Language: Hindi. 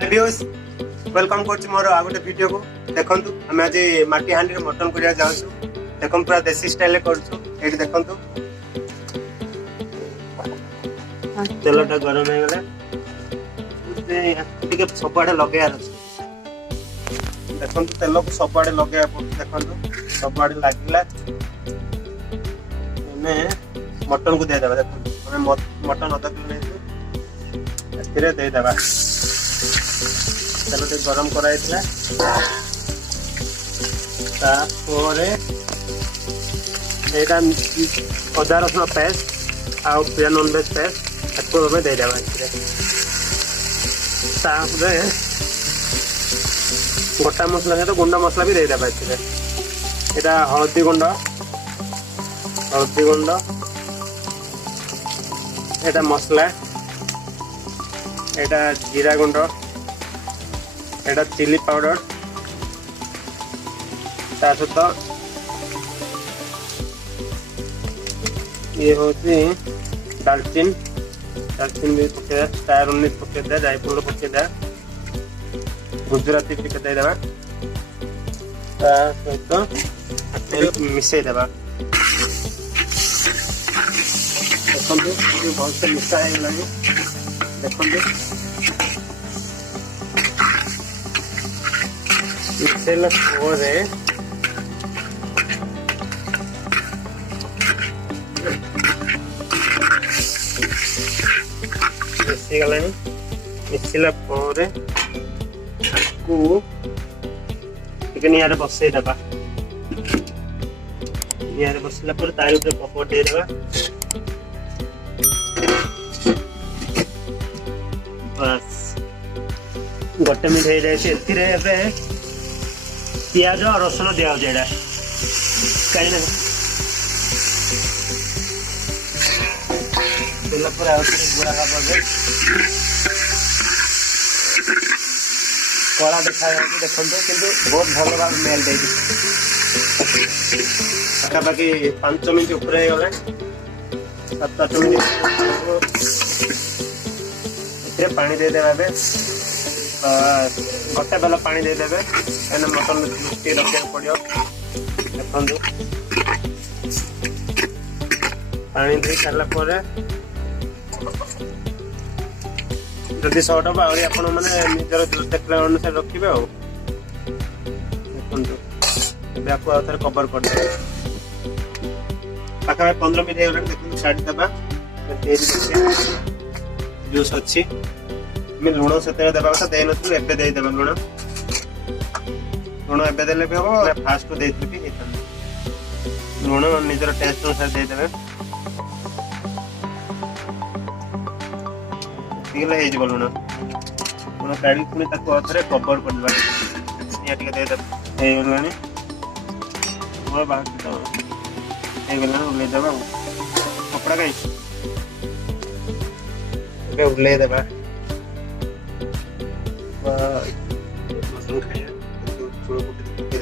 व्यूअर्स वेलकम करछु मोर आ गोटे वीडियो को देखंतु हम आज माटी हांडी रे मटन करिया जाउछु देखम पूरा देसी स्टाइल रे करछु एठी देखंतु तेलटा गरम हे गेला टिके सबआडे लगायार अछि देखंतु तेल को सबआडे लगाया देखंतु सबआडे लागिला ने मटन को दे देबा देखंतु हम मटन आधा किलो नै एथिरे दे देबा तेल गरम कराई अदा रसुण पेस्ट आ नॉन वेज पेस्ट आपको दे देवा गोटा मसला सहित गुंडा मसला भी दे देवा यहाँ हल्दी गुंड यहाँ मसला यहाँ जीरा गुंड एटा चिली पाउडर ता सहित ये होची दालचीन भी पके स्टार उन्नीस पके दे जायफल पके दे गुजराती पके दे देबा ता सहित मिसई देबा देखंतु बहुत से मिसा है लगे देखंतु मिसेला पोरे मिसी गलानी मिसिला पोरे को टिके नियारे बसई देबा नियारे बसला पर तार ऊपर पकोड़ दे देबा बस गोटे मिनट हो जाए एथिरे एबे प्याज और रसुण दिया कहीं गुड़ा कला देखा देखो कि बहुत भल भाव मेल दे पाखापाखि 5 मिनट ऊपर गले 7-8 मिनट पानी दे देवे गोटे बेला पानी दे देवे मटन लुचि रखा पड़ो देखो पानी दे सारा जदि सर्ट हम आप निजर देखला अनुसार रखिए देखो आपको कवर कर पाखा 15 मिनट हो देखो छाड़ी देवा जूस अच्छी लुण से देवा कथा दे नथु एबे दे देबा लुण एबे देले भी हम फास्ट दे भी लुण निजर टेस्ट अनुसार दे देबे तिगले हे जब लुण काढ़ी पुणी ताको अथरे कवर करबा या टिके दे दे हे गलानी मोर बाकी तो हे गलानी ले देबा कपड़ा कहीं एबे ले देबा मटन खाया छोड़ के